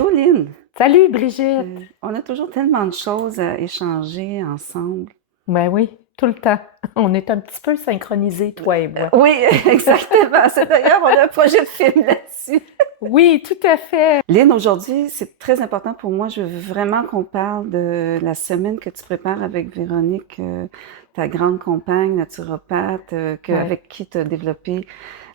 Allô, Lynn? Salut Brigitte! On a toujours tellement de choses à échanger ensemble. Ben oui, tout le temps. On est un petit peu synchronisés, toi et moi. Oui, exactement. C'est d'ailleurs, on a un projet de film là-dessus. Oui, tout à fait. Lynn, aujourd'hui, c'est très important pour moi. Je veux vraiment qu'on parle de la semaine que tu prépares avec Véronique, ta grande compagne naturopathe, Ouais, avec qui tu as développé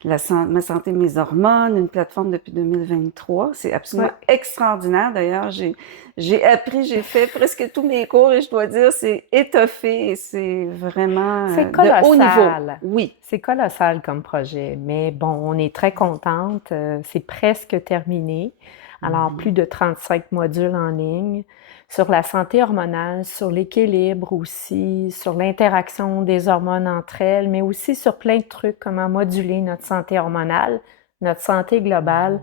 Ma santé, mes hormones, une plateforme depuis 2023. C'est absolument ouais. extraordinaire. D'ailleurs, j'ai appris, j'ai fait presque tous mes cours et je dois dire, c'est étoffé et c'est vraiment C'est de haut niveau. colossal. Oui. C'est colossal comme projet. Mais bon, on est très contente. C'est presque terminé. Alors, plus Mhm. de 35 modules en ligne sur la santé hormonale, sur l'équilibre aussi, sur l'interaction des hormones entre elles, mais aussi sur plein de trucs, comment moduler notre santé hormonale, notre santé globale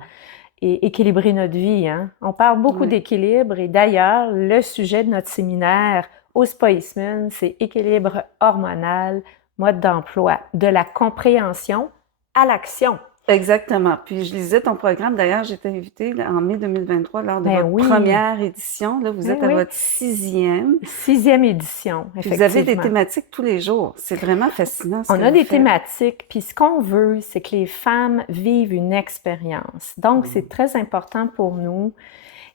et équilibrer notre vie, hein. On parle beaucoup Oui. d'équilibre et d'ailleurs, le sujet de notre séminaire au Spa Eastman, c'est équilibre hormonal, mode d'emploi, de la compréhension à l'action. Exactement. Puis je lisais ton programme. D'ailleurs, j'étais invitée là, en mai 2023 lors de Ben votre oui, première édition. Là, vous ben êtes à oui. votre sixième. Sixième édition, Puis vous avez des effectivement. thématiques tous les jours. C'est vraiment fascinant ce On que a vous des faites. thématiques, puis ce qu'on veut, c'est que les femmes vivent une expérience. Donc, c'est très important pour nous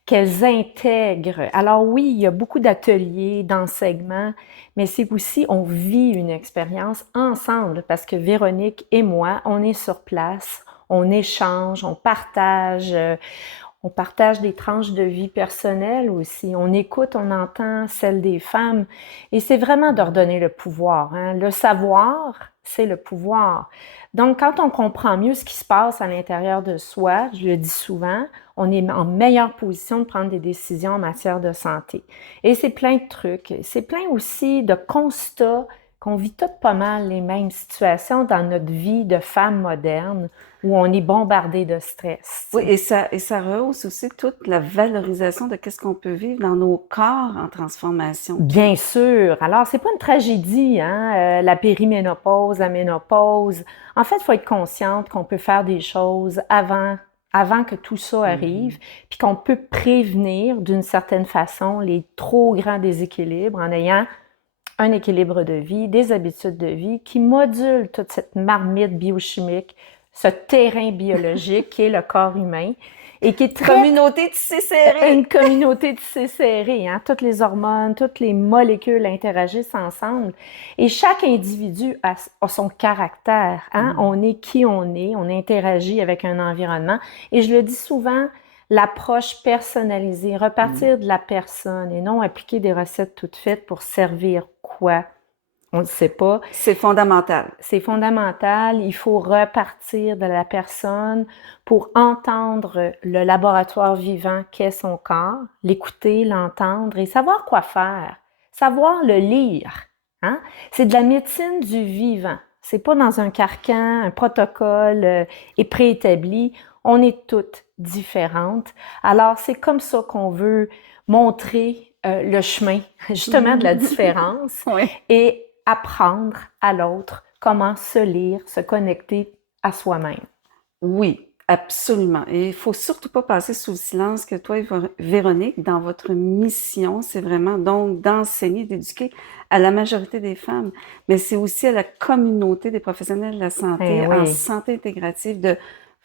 qu'elles intègrent. Alors oui, il y a beaucoup d'ateliers, d'enseignements, mais c'est aussi, on vit une expérience ensemble parce que Véronique et moi, on est sur place, on échange, on partage des tranches de vie personnelles aussi. On écoute, on entend celles des femmes. Et c'est vraiment de redonner le pouvoir, hein. Le savoir, c'est le pouvoir. Donc, quand on comprend mieux ce qui se passe à l'intérieur de soi, je le dis souvent, on est en meilleure position de prendre des décisions en matière de santé. Et c'est plein de trucs. C'est plein aussi de constats qu'on vit toutes pas mal les mêmes situations dans notre vie de femme moderne où on est bombardé de stress, tu Oui, sais. et ça rehausse aussi toute la valorisation de qu'est-ce qu'on peut vivre dans nos corps en transformation. Puis, Bien sûr. Alors, c'est pas une tragédie, hein, la périménopause, la ménopause. En fait, il faut être consciente qu'on peut faire des choses avant que tout ça arrive, mhm. puis qu'on peut prévenir d'une certaine façon les trop grands déséquilibres en ayant un équilibre de vie, des habitudes de vie qui modulent toute cette marmite biochimique, ce terrain biologique qui est le corps humain et qui traite Communauté tissée serrée. une communauté tissée serrée, hein? Toutes les hormones, toutes les molécules interagissent ensemble. Et chaque individu a son caractère, hein? Mm. On est qui on interagit avec un environnement. Et je le dis souvent, l'approche personnalisée, Mm. repartir de la personne et non appliquer des recettes toutes faites pour servir quoi? On ne sait pas. C'est fondamental. C'est fondamental. Il faut repartir de la personne pour entendre le laboratoire vivant qu'est son corps, l'écouter, l'entendre et savoir quoi faire, savoir le lire. Hein? C'est de la médecine du vivant. C'est pas dans un carcan, un protocole est préétabli. On est toutes différentes. Alors, c'est comme ça qu'on veut montrer le chemin, justement, de la différence Oui. et apprendre à l'autre comment se lire, se connecter à soi-même. Oui, absolument. Et il faut surtout pas passer sous le silence que toi et Véronique, dans votre mission, c'est vraiment donc d'enseigner, d'éduquer à la majorité des femmes, mais c'est aussi à la communauté des professionnels de la Eh santé en oui, santé intégrative de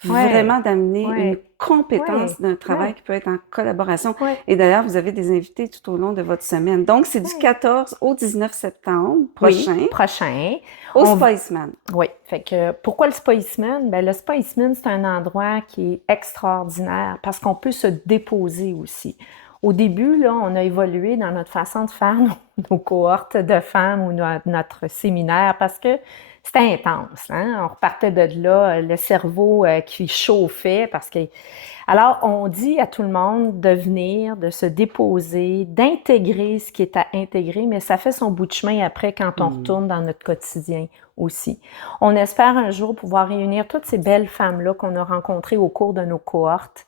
oui, vraiment d'amener une oui, oui, compétence d'un travail oui, qui peut être en collaboration. oui, Et d'ailleurs, vous avez des invités tout au long de votre semaine. Donc, c'est du oui. 14 au 19 septembre Oui, prochain prochain. au On, Spiceman. oui, fait que pourquoi le Spa Eastman? Ben, le Spa Eastman, c'est un endroit qui est extraordinaire parce qu'on peut se déposer aussi. Au début, là, on a évolué dans notre façon de faire nos cohortes de femmes ou notre séminaire parce que c'était intense, hein? On repartait de là, le cerveau qui chauffait parce que alors, on dit à tout le monde de venir, de se déposer, d'intégrer ce qui est à intégrer, mais ça fait son bout de chemin après quand on Hmm. retourne dans notre quotidien aussi. On espère un jour pouvoir réunir toutes ces belles femmes-là qu'on a rencontrées au cours de nos cohortes,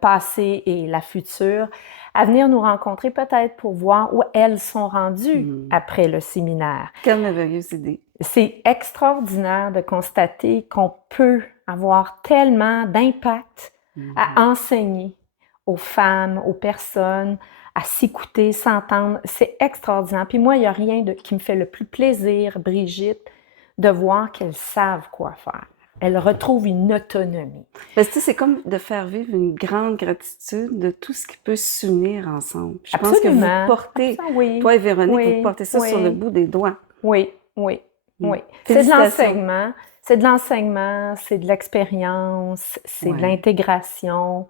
passées et la future, à venir nous rencontrer peut-être pour voir où elles sont rendues Hmm. après le séminaire. Quelle merveilleuse idée. C'est extraordinaire de constater qu'on peut avoir tellement d'impact à Mhm. enseigner aux femmes, aux personnes, à s'écouter, s'entendre. C'est extraordinaire. Puis moi, il n'y a rien qui me fait le plus plaisir, Brigitte, de voir qu'elles savent quoi faire. Elles retrouvent une autonomie. Parce que c'est comme de faire vivre une grande gratitude de tout ce qui peut s'unir ensemble. Je pense que vous Absolument. portez, Oui, toi et Véronique, vous oui, portez ça sur le oui, bout des doigts. oui, oui, oui. C'est de Félicitations. l'enseignement, c'est de l'enseignement, c'est de l'expérience, c'est de Ouais. l'intégration.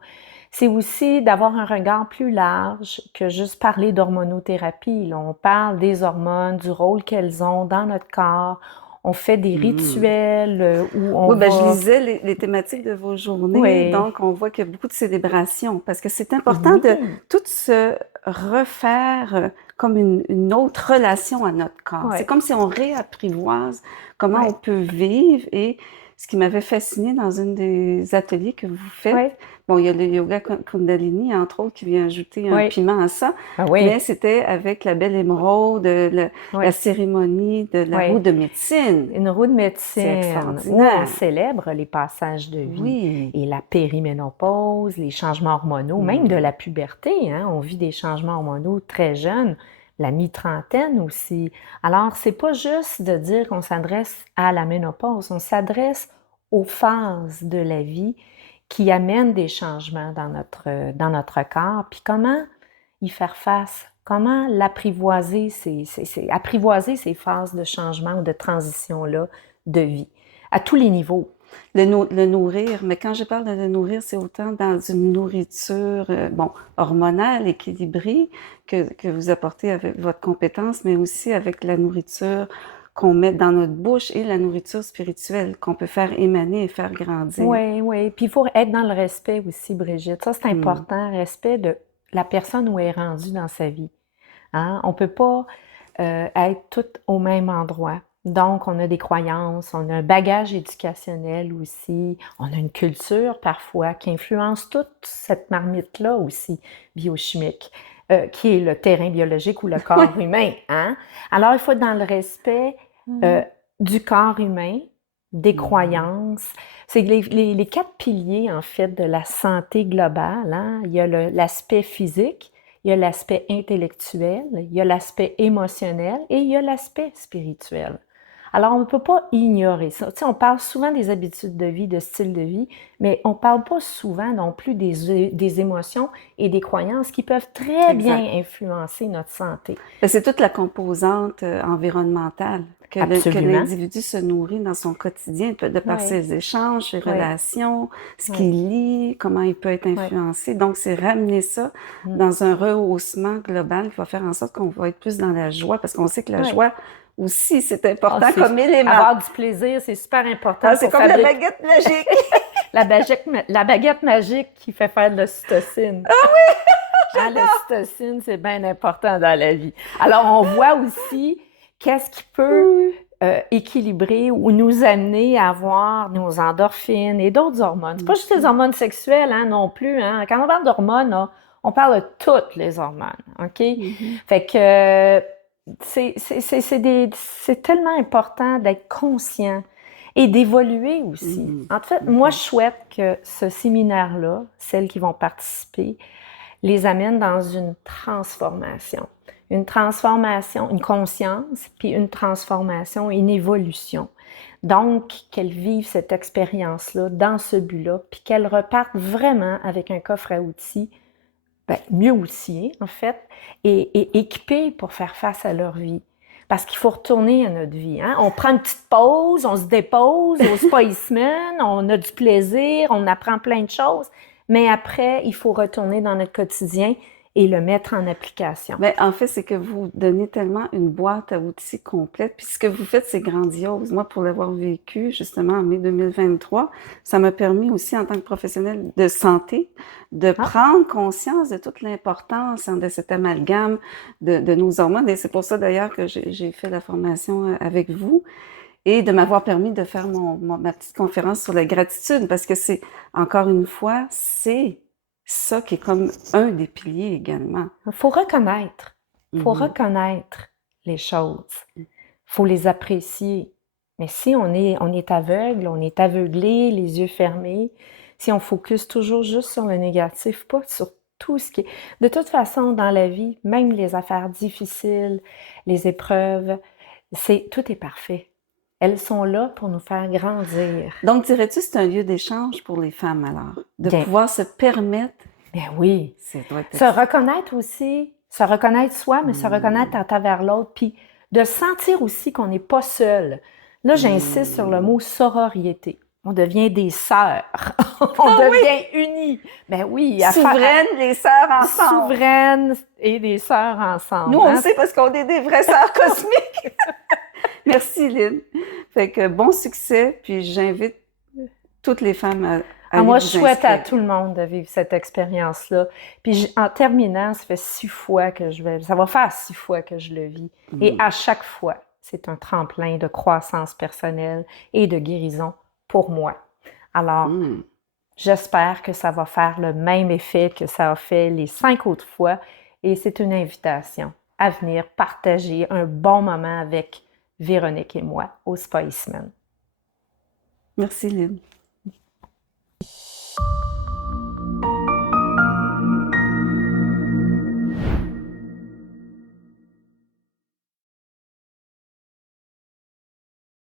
C'est aussi d'avoir un regard plus large que juste parler d'hormonothérapie. Là, on parle des hormones, du rôle qu'elles ont dans notre corps. On fait des rituels où on Oui, ben, je va... lisais les thématiques de vos journées, Oui, donc on voit qu'il y a beaucoup de célébrations, parce que c'est important de oui, tout se refaire comme une autre relation à notre corps. oui, C'est comme si on réapprivoise comment on oui, peut vivre, et ce qui m'avait fasciné dans une des ateliers que vous faites, oui, bon, il y a le yoga Kundalini, entre autres, qui vient ajouter un oui, piment à ça, mais oui, c'était avec la belle émeraude, oui, la cérémonie de la roue oui. de médecine. Une roue de C'est médecine où on extraordinaire. célèbre les passages de vie Oui. et la périménopause, les changements hormonaux, même de la puberté, hein. On vit des changements hormonaux très jeunes, la mi-trentaine aussi. Alors, c'est pas juste de dire qu'on s'adresse à la ménopause, on s'adresse aux phases de la vie qui amènent des changements dans notre corps, puis comment y faire face, comment l'apprivoiser, apprivoiser ces phases de changement ou de transition-là de vie, à tous les niveaux. Le nourrir, mais quand je parle de le nourrir, c'est autant dans une nourriture, bon, hormonale, équilibrée, que vous apportez avec votre compétence, mais aussi avec la nourriture qu'on met dans notre bouche et la nourriture spirituelle qu'on peut faire émaner et faire grandir. Oui, oui. Puis il faut être dans le respect aussi, Brigitte. Ça, c'est important, respect de la personne où elle est rendue dans sa vie. Hein? On ne peut pas être toutes au même endroit. Donc, on a des croyances, on a un bagage éducationnel aussi, on a une culture parfois qui influence toute cette marmite-là aussi, biochimique, qui est le terrain biologique ou le Oui. corps humain. Hein? Alors, il faut être dans le respect euh, du corps humain, des croyances. C'est les quatre piliers, en fait, de la santé globale. Hein? Il y a l'aspect physique, il y a l'aspect intellectuel, il y a l'aspect émotionnel et il y a l'aspect spirituel. Alors, on ne peut pas ignorer ça. Tu sais, on parle souvent des habitudes de vie, de style de vie, mais on ne parle pas souvent non plus des émotions et des croyances qui peuvent très bien Exact. influencer notre santé. Ben, c'est toute la composante environnementale que Absolument. l'individu se nourrit dans son quotidien de par Oui, ses échanges, ses oui, relations, ce oui, qu'il lit, comment il peut être oui. influencé. Donc, c'est ramener ça dans un rehaussement global qui va faire en sorte qu'on va être plus dans la joie, parce qu'on sait que la Oui. joie aussi, c'est Ah, important comme élément. avoir du plaisir, c'est super important Ah, c'est pour comme la fabriquer baguette magique. la baguette magique qui fait faire de l'ocytocine. Ah, l'ocytocine, c'est bien important dans la vie. Alors, on voit aussi qu'est-ce qui peut équilibrer ou nous amener à avoir nos endorphines et d'autres hormones. C'est pas juste les hormones sexuelles, hein, non plus. Hein. Quand on parle d'hormones, là, on parle de toutes les hormones, OK? Fait que c'est tellement important d'être conscient et d'évoluer aussi. En fait, moi, je souhaite que ce séminaire-là, celles qui vont participer, les amène dans une transformation. Une transformation, une conscience, puis une transformation, une évolution. Donc, qu'elles vivent cette expérience-là dans ce but-là, puis qu'elles repartent vraiment avec un coffre à outils, mieux outillé en fait, et équipées pour faire face à leur vie. Parce qu'il faut retourner à notre vie. Hein? On prend une petite pause, on se dépose au Spiceman, on a du plaisir, on apprend plein de choses, mais après, il faut retourner dans notre quotidien et le mettre en application. Ben, en fait, c'est que vous donnez tellement une boîte à outils complète. Puis ce que vous faites, c'est grandiose. Moi, pour l'avoir vécu justement en mai 2023, ça m'a permis aussi, en tant que professionnelle de santé, de prendre conscience de toute l'importance de cet amalgame de nos hormones. Et c'est pour ça d'ailleurs que j'ai fait la formation avec vous et de m'avoir permis de faire ma petite conférence sur la gratitude, parce que c'est, encore une fois, c'est ça qui est comme un des piliers également. Il faut reconnaître. Il faut reconnaître les choses. Il faut les apprécier. Mais si on est aveugle, on est aveuglé, les yeux fermés, si on focus toujours juste sur le négatif, pas sur tout ce qui est... De toute façon, dans la vie, même les affaires difficiles, les épreuves, tout est parfait. Elles sont là pour nous faire grandir. Donc, dirais-tu que c'est un lieu d'échange pour les femmes, alors? De Bien. pouvoir se permettre... Bien oui. Ça doit être Se reconnaître aussi, se reconnaître soi, mais se reconnaître à travers l'autre, puis de sentir aussi qu'on n'est pas seul. Là, j'insiste sur le mot sororité. On devient des sœurs. On devient unis. Ben oui. Souveraines, les sœurs ensemble. Souveraines et des sœurs ensemble. Nous, on le sait parce qu'on est des vraies sœurs cosmiques. Merci, Lynn. Fait que bon succès, puis j'invite toutes les femmes à moi, vous je souhaite inscrire. à tout le monde de vivre cette expérience-là. Puis en terminant, ça fait 6 fois que ça va faire 6 fois que je le vis. Et à chaque fois, c'est un tremplin de croissance personnelle et de guérison pour moi. Alors, j'espère que ça va faire le même effet que ça a fait les 5 autres fois. Et c'est une invitation à venir partager un bon moment avec Véronique et moi au Spa Eastman. Merci, Lynn.